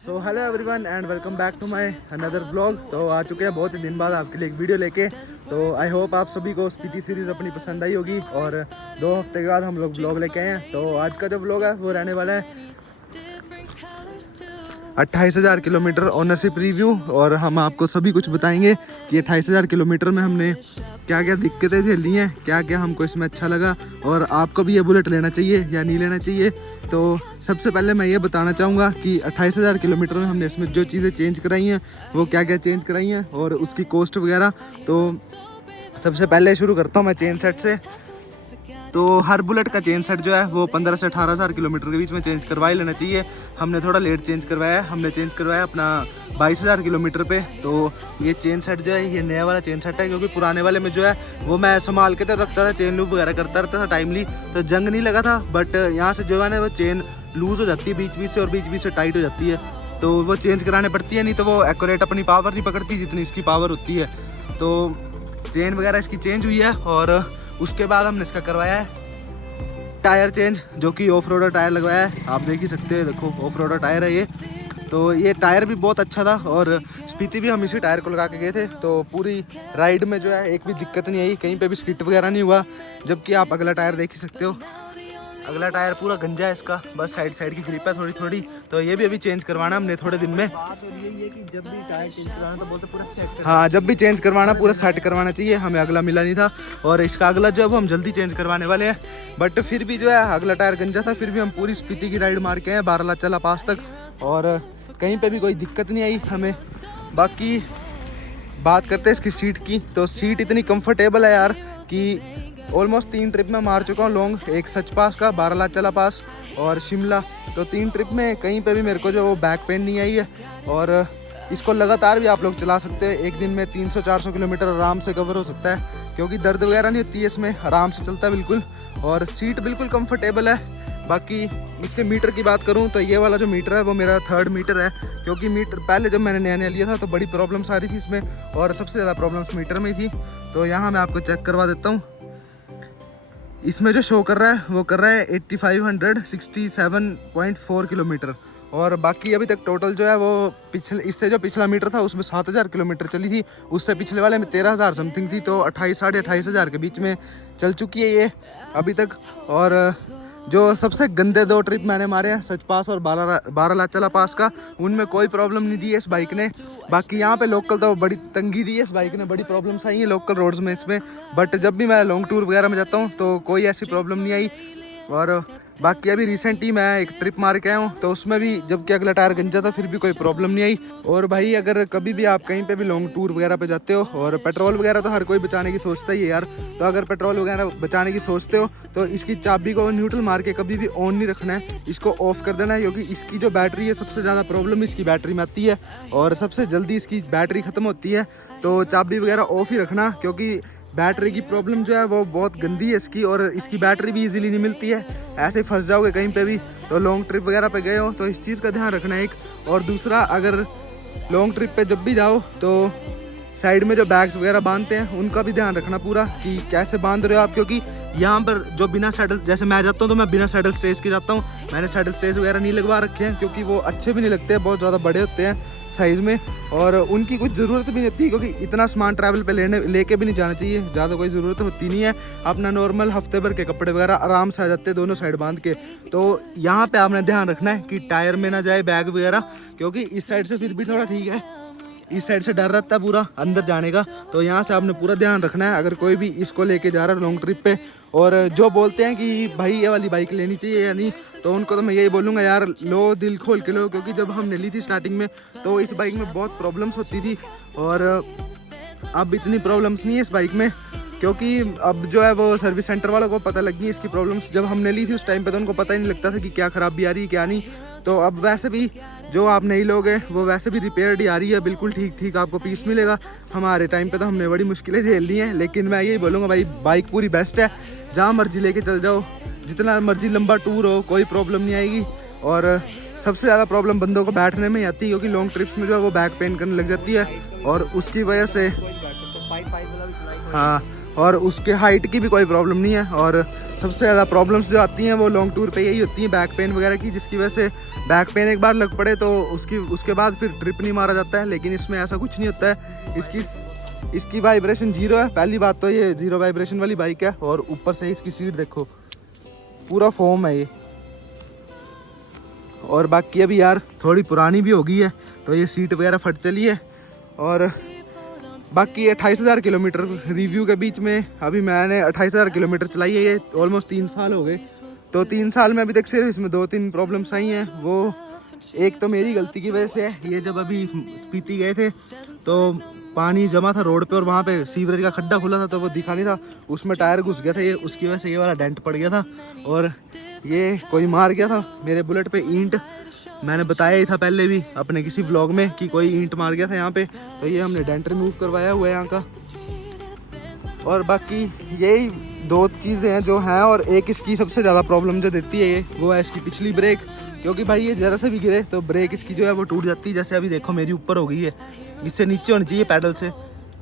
So hello everyone and welcome back to my another blog. तो आ चुके हैं बहुत ही दिन बाद आपके लिए एक वीडियो लेके। तो आई होप आप सभी को स्पीति सीरीज़ अपनी पसंद आई होगी और 2 हफ्ते के बाद हम लोग ब्लॉग लेके आए हैं। तो आज का जो ब्लॉग है वो रहने वाला है 28,000 किलोमीटर ओनरशिप रिव्यू। और हम आपको सभी कुछ बताएंगे कि 28,000 किलोमीटर में हमने क्या क्या दिक्कतें झेली हैं, क्या क्या हमको इसमें अच्छा लगा और आपको भी ये बुलेट लेना चाहिए या नहीं लेना चाहिए। तो सबसे पहले मैं ये बताना चाहूँगा कि 28,000 किलोमीटर में हमने इसमें जो चीज़ें चेंज कराई हैं वो क्या क्या चेंज कराई हैं और उसकी कॉस्ट वगैरह। तो सबसे पहले शुरू करता हूँ मैं चेन सेट से। तो हर बुलेट का चेन सेट जो है वो 15 से 18,000 किलोमीटर के बीच में चेंज करवा ही लेना चाहिए। हमने थोड़ा लेट चेंज करवाया है, हमने चेंज करवाया अपना 22,000 किलोमीटर पे। तो ये चेन सेट जो है ये नया वाला चेन सेट है, क्योंकि पुराने वाले में जो है वो मैं संभाल के तो रखता था, चेन लूप वगैरह करता रहता था टाइमली, तो जंग नहीं लगा था। बट यहाँ से जो है ना वो चेन लूज़ हो जाती है बीच बीच से और बीच बीच से टाइट हो जाती है, तो वो चेंज कराने पड़ती है, नहीं तो वो एक्यूरेट अपनी पावर नहीं पकड़ती जितनी इसकी पावर होती है। तो चेन वगैरह इसकी चेंज हुई है और उसके बाद हमने इसका करवाया है टायर चेंज, जो कि ऑफ रोडर टायर लगवाया है। आप देख ही सकते हैं, देखो ऑफ रोडर टायर है ये। तो ये टायर भी बहुत अच्छा था और स्पीति भी हम इसी टायर को लगा के गए थे, तो पूरी राइड में जो है एक भी दिक्कत नहीं आई, कहीं पे भी स्किट वगैरह नहीं हुआ। जबकि आप अगला टायर देख ही सकते हो, अगला टायर पूरा गंजा है इसका, बस साइड साइड की ग्रिप है थोड़ी थोड़ी। तो ये भी अभी चेंज करवाना हमने थोड़े दिन में। बात हो रही है कि जब भी टायर चेंज करवाना तो बोलते पूरा सेट कर। हाँ, जब भी चेंज करवाना पूरा सेट करवाना चाहिए। हमें अगला मिला नहीं था और इसका अगला जो है वो हम जल्दी चेंज करवाने वाले हैं। बट फिर भी जो है अगला टायर गंजा था, फिर भी हम पूरी स्पीति की राइड मार के हैं 12 चला पास तक और कहीं पे भी कोई दिक्कत नहीं आई हमें। बाकी बात करते हैं इसकी सीट की, तो सीट इतनी कंफर्टेबल है यार कि ऑलमोस्ट 3 ट्रिप में मार चुका हूँ लॉन्ग, एक सच पास का 12 चला पास और शिमला। तो 3 ट्रिप में कहीं पे भी मेरे को जो वो बैक पेन नहीं आई है। और इसको लगातार भी आप लोग चला सकते हैं, एक दिन में 300-400 किलोमीटर आराम से कवर हो सकता है, क्योंकि दर्द वगैरह नहीं होती है इसमें, आराम से चलता है बिल्कुल और सीट बिल्कुल कंफर्टेबल है। बाकी इसके मीटर की बात करूं तो ये वाला जो मीटर है वो मेरा 3rd मीटर है, क्योंकि मीटर पहले जब मैंने नया नया लिया था तो बड़ी प्रॉब्लम्स आ रही थी इसमें और सबसे ज़्यादा प्रॉब्लम्स मीटर में ही थी। तो यहाँ मैं आपको चेक करवा देता हूँ। इसमें जो शो कर रहा है वो कर रहा है 8567.4 किलोमीटर और बाकी अभी तक टोटल जो है वो पिछले इससे जो पिछला मीटर था उसमें 7,000 किलोमीटर चली थी, उससे पिछले वाले में 13,000 समथिंग थी। तो 28-28,500 के बीच में चल चुकी है ये अभी तक। और जो सबसे गंदे 2 ट्रिप मैंने मारे हैं सच पास और 12 चला पास का, उनमें कोई प्रॉब्लम नहीं दी है इस बाइक ने। बाकी यहाँ पे लोकल तो बड़ी तंगी दी है इस बाइक ने, बड़ी प्रॉब्लम्स आई हैं लोकल रोड्स में इसमें। बट जब भी मैं लॉन्ग टूर वगैरह में जाता हूँ तो कोई ऐसी प्रॉब्लम नहीं आई। और बाकी अभी रिसेंट ही मैं एक ट्रिप मार के आया हूँ, तो उसमें भी जबकि अगला टायर गंजा था फिर भी कोई प्रॉब्लम नहीं आई। और भाई अगर कभी भी आप कहीं पे भी लॉन्ग टूर वगैरह पे जाते हो, और पेट्रोल वगैरह तो हर कोई बचाने की सोचता ही है यार, तो अगर पेट्रोल वगैरह बचाने की सोचते हो तो इसकी चाबी को न्यूट्रल मार के कभी भी ऑन नहीं रखना है, इसको ऑफ कर देना है, क्योंकि इसकी जो बैटरी है सबसे ज़्यादा प्रॉब्लम इसकी बैटरी में आती है और सबसे जल्दी इसकी बैटरी ख़त्म होती है। तो चाबी वगैरह ऑफ ही रखना, क्योंकि बैटरी की प्रॉब्लम जो है वो बहुत गंदी है इसकी और इसकी बैटरी भी इजीली नहीं मिलती है। ऐसे ही फंस जाओगे कहीं पे भी, तो लॉन्ग ट्रिप वगैरह पे गए हो तो इस चीज़ का ध्यान रखना है एक। और दूसरा, अगर लॉन्ग ट्रिप पे जब भी जाओ तो साइड में जो बैग्स वगैरह बांधते हैं उनका भी ध्यान रखना पूरा कि कैसे बांध रहे हो आप, क्योंकि यहाँ पर जो बिना सैडल, जैसे मैं जाता हूँ तो मैं बिना सैडल स्ट्रेस के जाता हूँ, मैंने सैडल स्ट्रेस वगैरह नहीं लगवा रखे हैं क्योंकि वो अच्छे भी नहीं लगते, बहुत ज़्यादा बड़े होते हैं साइज़ में और उनकी कुछ ज़रूरत भी नहीं होती, क्योंकि इतना सामान ट्रैवल पे लेके भी नहीं जाना चाहिए, ज़्यादा कोई ज़रूरत होती नहीं है। अपना नॉर्मल हफ्ते भर के कपड़े वगैरह आराम से आ जाते हैं दोनों साइड बांध के। तो यहाँ पे आपने ध्यान रखना है कि टायर में ना जाए बैग वगैरह, क्योंकि इस साइड से फिर भी थोड़ा ठीक है, इस साइड से डर रहता है पूरा अंदर जाने का। तो यहाँ से आपने पूरा ध्यान रखना है अगर कोई भी इसको लेके जा रहा है लॉन्ग ट्रिप पे। और जो बोलते हैं कि भाई ये वाली बाइक लेनी चाहिए या नहीं, तो उनको तो मैं यही बोलूँगा यार, लो, दिल खोल के लो, क्योंकि जब हमने ली थी स्टार्टिंग में तो इस बाइक में बहुत प्रॉब्लम्स होती थी और अब इतनी प्रॉब्लम्स नहीं है इस बाइक में, क्योंकि अब जो है वो सर्विस सेंटर वालों को पता लगी है इसकी प्रॉब्लम्स। जब हमने ली थी उस टाइम पे तो उनको पता ही नहीं लगता था कि क्या खराबी आ रही है क्या नहीं। तो अब वैसे भी जो आप नई लोग हैं वो वैसे भी रिपेयर्ड ही आ रही है, बिल्कुल ठीक ठीक आपको पीस मिलेगा। हमारे टाइम पे तो हमने बड़ी मुश्किलें झेल ली हैं, लेकिन मैं यही बोलूँगा भाई बाइक पूरी बेस्ट है, जहाँ मर्जी लेके चल जाओ, जितना मर्जी लंबा टूर हो कोई प्रॉब्लम नहीं आएगी। और सबसे ज़्यादा प्रॉब्लम बंदों को बैठने में ही आती है, क्योंकि लॉन्ग ट्रिप्स में जो है वो बैक पेन करने लग जाती है और उसकी वजह से, हाँ, और उसके हाइट की भी कोई प्रॉब्लम नहीं है। और सबसे ज़्यादा प्रॉब्लम्स जो आती हैं वो लॉन्ग टूर पे यही होती हैं, बैक पेन वगैरह की, जिसकी वजह से बैक पेन एक बार लग पड़े तो उसके बाद फिर ट्रिप नहीं मारा जाता है। लेकिन इसमें ऐसा कुछ नहीं होता है, इसकी वाइब्रेशन 0 है। पहली बात तो ये 0 वाइब्रेशन वाली बाइक है, और ऊपर से इसकी सीट देखो पूरा फोम है ये। और बाकी अभी यार थोड़ी पुरानी भी हो गई है तो ये सीट वगैरह फट चली है। और बाकी 28,000 किलोमीटर रिव्यू के बीच में अभी मैंने 28,000 किलोमीटर चलाई है, ये ऑलमोस्ट 3 साल हो गए। तो 3 साल में अभी तक सिर्फ इसमें 2-3 प्रॉब्लम्स आई हैं। वो एक तो मेरी गलती की वजह से है, ये जब अभी स्पीति गए थे तो पानी जमा था रोड पे और वहाँ पे सीवरेज का खड्डा खुला था तो वो दिखा नहीं था, उसमें टायर घुस गया था ये, उसकी वजह से ये वाला डेंट पड़ गया था। और ये कोई मार गया था मेरे बुलेट पे ईंट, मैंने बताया ही था पहले भी अपने किसी व्लॉग में कि कोई ईंट मार गया था यहाँ पे, तो ये हमने डेंट रिमूव करवाया हुआ है यहाँ का। और बाकी यही 2 चीज़ें हैं जो हैं। और एक इसकी सबसे ज़्यादा प्रॉब्लम जो देती है ये, वो है इसकी पिछली ब्रेक, क्योंकि भाई ये ज़रा से भी गिरे तो ब्रेक इसकी जो है वो टूट जाती है। जैसे अभी देखो मेरी ऊपर हो गई है, इससे नीचे होनी चाहिए पैडल से,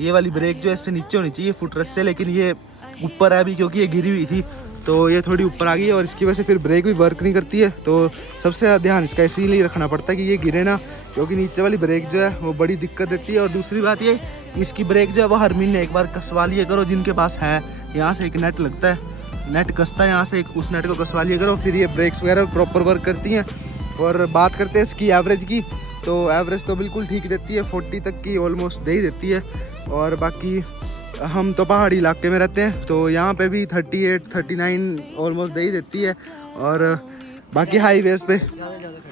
ये वाली ब्रेक जो है इससे नीचे होनी चाहिए फुटरेस्ट से, लेकिन ये ऊपर है अभी क्योंकि ये गिरी हुई थी तो ये थोड़ी ऊपर आ गई है, और इसकी वजह से फिर ब्रेक भी वर्क नहीं करती है। तो सबसे ज़्यादा ध्यान इसका इसीलिए रखना पड़ता है कि ये गिरे ना, क्योंकि नीचे वाली ब्रेक जो है वो बड़ी दिक्कत देती है। और दूसरी बात ये, इसकी ब्रेक जो है वो हर महीने एक बार कसवा लिया करो, जिनके पास है। यहाँ से एक नेट लगता है, नेट कसता है यहाँ से, उस नेट को कसवा लिया करो, फिर ये ब्रेक्स वगैरह प्रॉपर वर्क करती हैं। और बात करते हैं इसकी एवरेज की, तो एवरेज तो बिल्कुल ठीक देती है, 40 तक की ऑलमोस्ट दे ही देती है। और बाकी हम तो पहाड़ी इलाके में रहते हैं तो यहाँ पे भी 38-39 ऑलमोस्ट दे ही देती है। और बाकी हाईवेज पे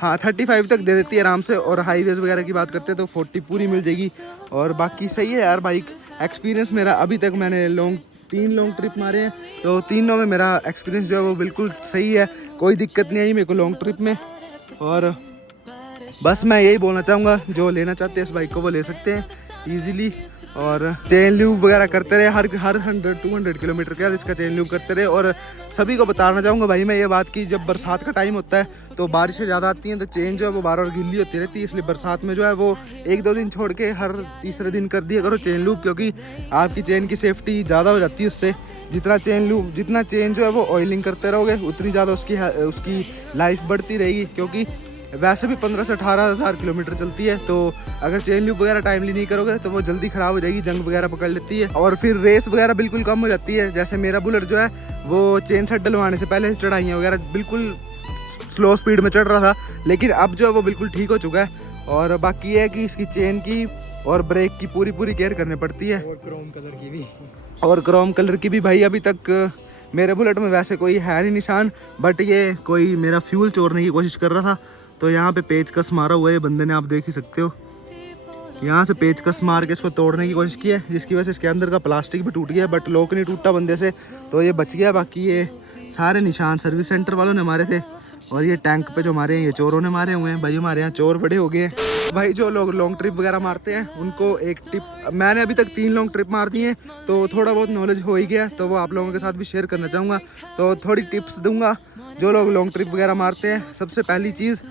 हाँ 35 तक दे देती है आराम से। और हाईवेज वगैरह की बात करते हैं तो 40 पूरी मिल जाएगी। और बाकी सही है यार बाइक, एक्सपीरियंस मेरा अभी तक मैंने 3 लॉन्ग ट्रिप मारे हैं, तो तीनों में मेरा एक्सपीरियंस जो है वो बिल्कुल सही है, कोई दिक्कत नहीं आई मेरे को लॉन्ग ट्रिप में। और बस मैं यही बोलना चाहूँगा, जो लेना चाहते हैं इस बाइक को वो ले सकते हैं ईजिली। और चेन लूप वगैरह करते रहे हर 100-200 किलोमीटर के बाद इसका चेन लूप करते रहे। और सभी को बताना चाहूँगा भाई मैं ये बात कि जब बरसात का टाइम होता है तो बारिशें ज़्यादा आती हैं तो चेन जो है वो बार बार गिल्ली होती रहती है, इसलिए बरसात में जो है वो 1-2 दिन छोड़ के हर तीसरे दिन कर दिया करो चेन लूप, क्योंकि आपकी चेन की सेफ्टी ज़्यादा हो जाती है उससे। जितना चेन जो है वो ऑयलिंग करते रहोगे उतनी ज़्यादा उसकी लाइफ बढ़ती रहेगी, क्योंकि वैसे भी 15 से 18,000 किलोमीटर चलती है। तो अगर चेन लूप वगैरह टाइमली नहीं करोगे तो वो जल्दी ख़राब हो जाएगी, जंग वगैरह पकड़ लेती है और फिर रेस वगैरह बिल्कुल कम हो जाती है। जैसे मेरा बुलेट जो है वो चेन सेट डलवाने से पहले चढ़ाइयाँ वगैरह बिल्कुल स्लो स्पीड में चढ़ रहा था, लेकिन अब जो है वो बिल्कुल ठीक हो चुका है। और बाकी ये है कि इसकी चेन की और ब्रेक की पूरी केयर करनी पड़ती है, और क्रोम कलर की भी भाई अभी तक मेरे बुलेट में वैसे कोई है नहीं निशान, बट ये कोई मेरा फ्यूल चोरने की कोशिश कर रहा था तो यहाँ पे पेचकस मारा हुआ है बंदे ने, आप देख ही सकते हो। यहाँ से पेचकस मार के इसको तोड़ने की कोशिश की है, जिसकी वजह से इसके अंदर का प्लास्टिक भी टूट गया, बट लॉक नहीं टूटा बंदे से तो ये बच गया। बाकी ये सारे निशान सर्विस सेंटर वालों ने मारे थे, और ये टैंक पे जो मारे हैं ये चोरों ने मारे हुए हैं। भाई हमारे यहाँ चोर बड़े हो गए हैं भाई। जो लोग लॉन्ग ट्रिप वगैरह मारते हैं उनको एक टिप, मैंने अभी तक 3 लॉन्ग ट्रिप मार दी हैं तो थोड़ा बहुत नॉलेज हो ही गया, तो वो आप लोगों के साथ भी शेयर करना चाहूँगा। तो थोड़ी टिप्स दूंगा जो लोग लॉन्ग ट्रिप वगैरह मारते हैं। सबसे पहली चीज़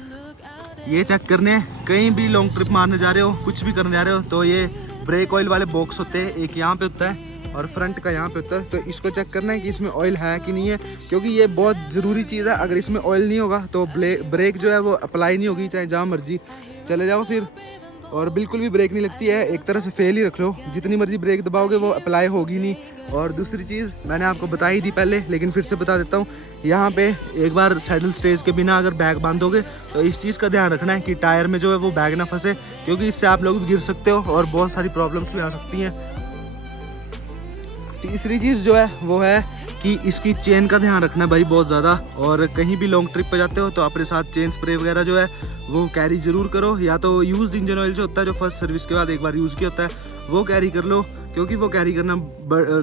ये चेक करने, कहीं भी लॉन्ग ट्रिप मारने जा रहे हो, कुछ भी करने जा रहे हो, तो ये ब्रेक ऑयल वाले बॉक्स होते हैं, एक यहाँ पे होता है और फ्रंट का यहाँ पे होता है। तो इसको चेक करना है कि इसमें ऑयल है कि नहीं है, क्योंकि ये बहुत ज़रूरी चीज़ है। अगर इसमें ऑयल नहीं होगा तो ब्रेक जो है वो अप्लाई नहीं होगी, चाहे जहाँ मर्जी चले जाओ फिर, और बिल्कुल भी ब्रेक नहीं लगती है। एक तरह से फेल ही रख लो, जितनी मर्जी ब्रेक दबाओगे वो अप्लाई होगी नहीं। और दूसरी चीज़ मैंने आपको बताई थी पहले, लेकिन फिर से बता देता हूँ, यहाँ पे एक बार सैडल स्टेज के बिना अगर बैग बांधोगे तो इस चीज़ का ध्यान रखना है कि टायर में जो है वो बैग ना फंसे, क्योंकि इससे आप लोग भी गिर सकते हो और बहुत सारी प्रॉब्लम्स भी आ सकती हैं। तीसरी चीज़ जो है वो है कि इसकी चेन का ध्यान रखना है भाई बहुत ज़्यादा। और कहीं भी लॉन्ग ट्रिप पे जाते हो तो अपने साथ चेन स्प्रे वगैरह जो है वो कैरी ज़रूर करो, या तो यूज्ड इंजन ऑयल जो होता है जो फर्स्ट सर्विस के बाद एक बार यूज़ किया होता है वो कैरी कर लो, क्योंकि वो कैरी करना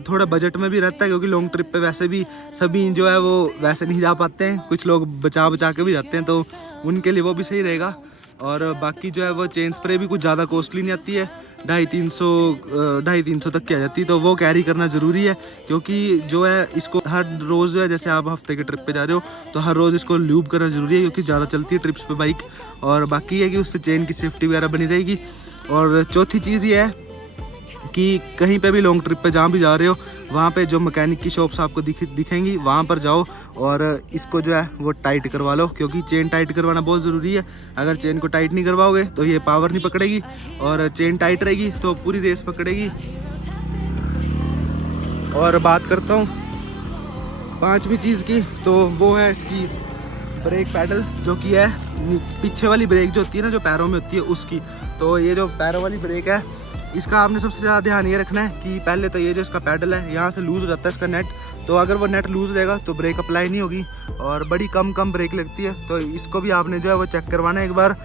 थोड़ा बजट में भी रहता है, क्योंकि लॉन्ग ट्रिप पे वैसे भी सभी जो है वो वैसे नहीं जा पाते हैं, कुछ लोग बचा के भी जाते हैं, तो उनके लिए वो भी सही रहेगा। और बाकी जो है वो चेन स्प्रे भी कुछ ज़्यादा कॉस्टली नहीं आती है, 250-300 तक की आ जाती है, तो वो कैरी करना ज़रूरी है। क्योंकि जो है इसको हर रोज़ जो है, जैसे आप हफ्ते के ट्रिप पे जा रहे हो तो हर रोज़ इसको ल्यूब करना ज़रूरी है, क्योंकि ज़्यादा चलती है ट्रिप्स पे बाइक। और बाकी है कि उससे चेन की सेफ्टी वगैरह बनी रहेगी। और चौथी चीज़ ये है कि कहीं पे भी लॉन्ग ट्रिप पे जहाँ भी जा रहे हो वहाँ पे जो मैकेनिक की शॉप्स आपको दिखेंगी वहाँ पर जाओ और इसको जो है वो टाइट करवा लो, क्योंकि चेन टाइट करवाना बहुत ज़रूरी है। अगर चेन को टाइट नहीं करवाओगे तो ये पावर नहीं पकड़ेगी, और चेन टाइट रहेगी तो पूरी रेस पकड़ेगी। और बात करता हूँ पांचवी चीज़ की, तो वो है इसकी ब्रेक पैडल, जो कि है पीछे वाली ब्रेक जो होती है ना, जो पैरों में होती है उसकी। तो ये जो पैरों वाली ब्रेक है, इसका आपने सबसे ज़्यादा ध्यान ये रखना है कि पहले तो ये जो इसका पैडल है यहाँ से लूज़ रहता है इसका नेट, तो अगर वो नेट लूज़ रहेगा तो ब्रेक अप्लाई नहीं होगी और बड़ी कम ब्रेक लगती है। तो इसको भी आपने जो है वो चेक करवाना है एक बार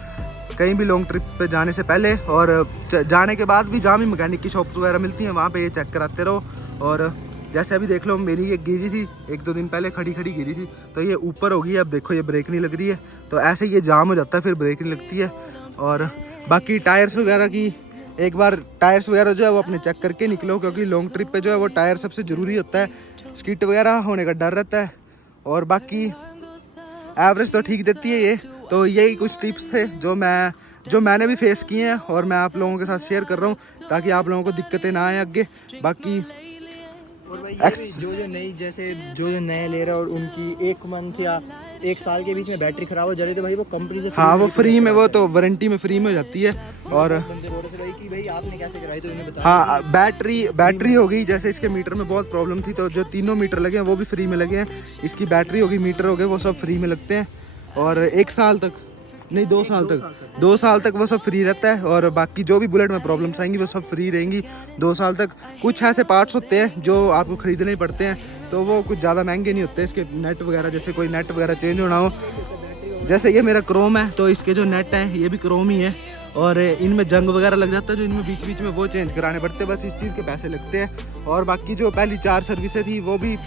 कहीं भी लॉन्ग ट्रिप पे जाने से पहले, और जाने के बाद भी जहाँ भी मैकेनिक की शॉप्स वगैरह मिलती हैं वहाँ पे ये चेक कराते रहो। और जैसे अभी देख लो, मेरी ये गिरी थी 1-2 दिन पहले, खड़ी गिरी थी, तो ये ऊपर होगी, अब देखो ये ब्रेक नहीं लग रही है। तो ऐसे ये जाम हो जाता है, फिर ब्रेक नहीं लगती है। और बाकी टायर्स वगैरह की एक बार टायर्स वगैरह जो है वो अपने चेक करके निकलो, क्योंकि लॉन्ग ट्रिप पे जो है वो टायर सबसे ज़रूरी होता है, स्किट वगैरह होने का डर रहता है। और बाकी एवरेज तो ठीक देती है ये। तो यही कुछ टिप्स थे जो मैंने भी फेस किए हैं और मैं आप लोगों के साथ शेयर कर रहा हूँ, ताकि आप लोगों को दिक्कतें ना आए आगे। बाकी और भाई ये भी जो नई, जैसे जो नए ले रहे हैं और उनकी 1 मंथ या 1 साल के बीच में बैटरी खराब हो जा रही है, तो भाई वो कंपनी से हाँ वो फ्री में, वो तो वारंटी में फ्री में हो जाती है। और बंदे बोल रहे थे भाई कि भाई आपने कैसे कराई, तो इन्हें बताया। हाँ बैटरी हो गई, जैसे इसके मीटर में बहुत प्रॉब्लम थी, तो जो 3 मीटर लगे हैं वो भी फ्री में लगे हैं। इसकी बैटरी हो गई, मीटर हो गए, वो सब फ्री में लगते हैं। और 1 साल तक नहीं, 2 साल तक, 2 साल तक वो सब फ्री रहता है। और बाकी जो भी बुलेट में प्रॉब्लम्स आएंगी वो सब फ्री रहेंगी 2 साल तक। कुछ ऐसे पार्ट्स होते हैं जो आपको ख़रीदने ही पड़ते हैं, तो वो कुछ ज़्यादा महंगे नहीं होते। इसके नेट वगैरह, जैसे कोई नेट वगैरह चेंज होना हो, जैसे ये मेरा क्रोम है तो इसके जो नेट हैं ये भी क्रोम ही है, और इनमें जंग वगैरह लग जाता है जो इनमें बीच में वो चेंज कराने पड़ते हैं, बस इस चीज़ के पैसे लगते हैं। और बाकी जो पहली 4 सर्विसें थी वो भी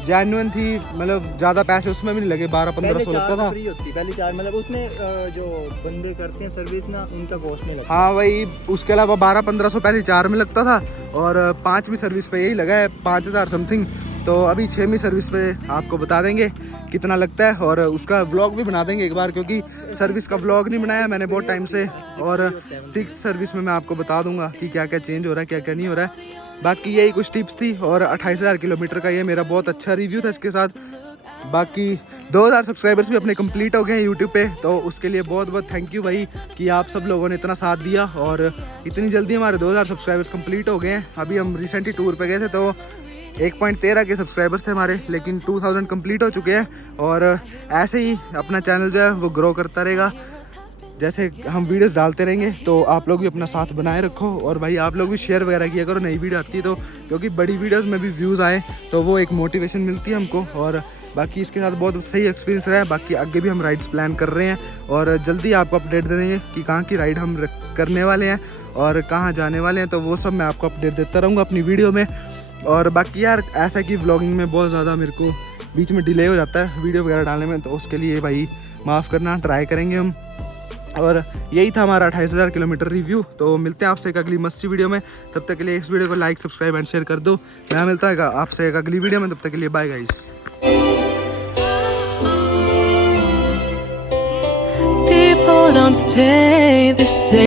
जेन्युइन थी, मतलब ज़्यादा पैसे उसमें भी नहीं लगे, 1200-1500 लगता था। फ्री होती पहली 4, मतलब उसमें जो बंदे करते हैं सर्विस ना, उनका कॉस्ट नहीं लगता। हाँ वही, उसके अलावा 1200-1500 पहली 4 में लगता था, और 5वीं सर्विस पे यही लगा है 5000 समथिंग। तो अभी 6वीं सर्विस पे आपको बता देंगे कितना लगता है, और उसका व्लॉग भी बना देंगे एक बार, क्योंकि सर्विस का व्लॉग नहीं बनाया मैंने बहुत टाइम से। और 6th सर्विस में मैं आपको बता दूंगा कि क्या क्या चेंज हो रहा है, क्या क्या नहीं हो रहा है। बाकी यही कुछ टिप्स थी, और 28,000 किलोमीटर का ये मेरा बहुत अच्छा रिव्यू था इसके साथ। बाकी 2000 सब्सक्राइबर्स भी अपने कंप्लीट हो गए हैं यूट्यूब पे, तो उसके लिए बहुत बहुत थैंक यू भाई कि आप सब लोगों ने इतना साथ दिया, और इतनी जल्दी हमारे 2000 सब्सक्राइबर्स कंप्लीट हो गए हैं। अभी हम रिसेंटली टूर पे गए थे तो 1.13 के सब्सक्राइबर्स थे हमारे, लेकिन 2000 कंप्लीट हो चुके हैं। और ऐसे ही अपना चैनल जो है वो ग्रो करता रहेगा, जैसे हम वीडियोस डालते रहेंगे, तो आप लोग भी अपना साथ बनाए रखो। और भाई आप लोग भी शेयर वगैरह किया करो, नई वीडियो आती है तो, क्योंकि बड़ी वीडियोस में भी व्यूज़ आए तो वो एक मोटिवेशन मिलती है हमको। और बाकी इसके साथ बहुत सही एक्सपीरियंस रहा है। बाकी आगे भी हम राइड्स प्लान कर रहे हैं, और जल्दी आपको अपडेट दे देंगे कि कहाँ की राइड हम करने वाले हैं और कहाँ जाने वाले हैं, तो वो सब मैं आपको अपडेट देता रहूँगा अपनी वीडियो में। और बाकी यार ऐसा कि व्लॉगिंग में बहुत ज़्यादा मेरे को बीच में डिले हो जाता है वीडियो वगैरह डालने में, तो उसके लिए भाई माफ़ करना, ट्राई करेंगे हम। और यही था हमारा 28,000 किलोमीटर रिव्यू। तो मिलते हैं आपसे एक अगली मस्ती वीडियो में, तब तक के लिए इस वीडियो को लाइक, सब्सक्राइब एंड शेयर कर दो। मैं मिलता हूँ आपसे एक अगली वीडियो में, तब तक के लिए bye guys. People don't stay the same.